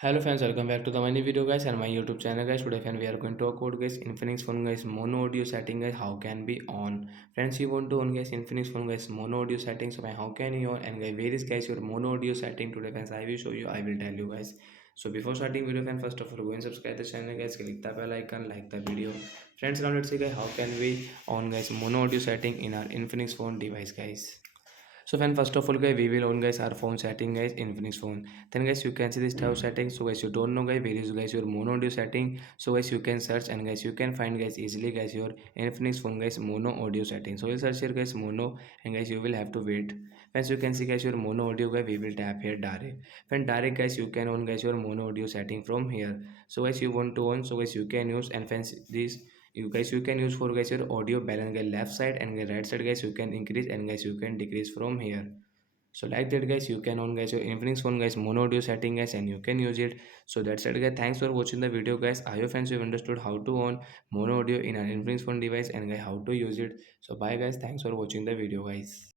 Hello friends, welcome back to the my new video guys and my YouTube channel guys. Today friend we are going to talk about guys Infinix phone guys mono audio setting guys how can be on. Friends you want to on guys Infinix phone guys mono audio setting, so how can you on and guys where is guys your mono audio setting today friends I will show you, I will tell you guys. So before starting video friends, first of all go and subscribe the channel guys, click the bell icon, like the video. Friends now let's see guys how can we on guys mono audio setting in our Infinix phone device guys. So when first of all guys we will on guys our phone setting guys Infinix phone. Then guys you can see this tab setting. So guys you don't know guys where is guys your mono audio setting. So guys you can search and guys you can find guys easily guys your Infinix phone guys mono audio setting. So you search here guys mono and guys you will have to wait. As you can see guys your mono audio guys we will tap here direct. When direct guys you can on guys your mono audio setting from here. So guys you want to on, so guys you can use and fence this you can use for guys your audio balance guys left side and guys right side guys you can increase and guys you can decrease from here. So like that guys you can on guys your Infinix phone guys mono audio setting guys and you can use it. So that's it guys, thanks for watching the video guys. I hope fans you have understood how to on mono audio in an Infinix phone device and guys how to use it. So bye guys, thanks for watching the video guys.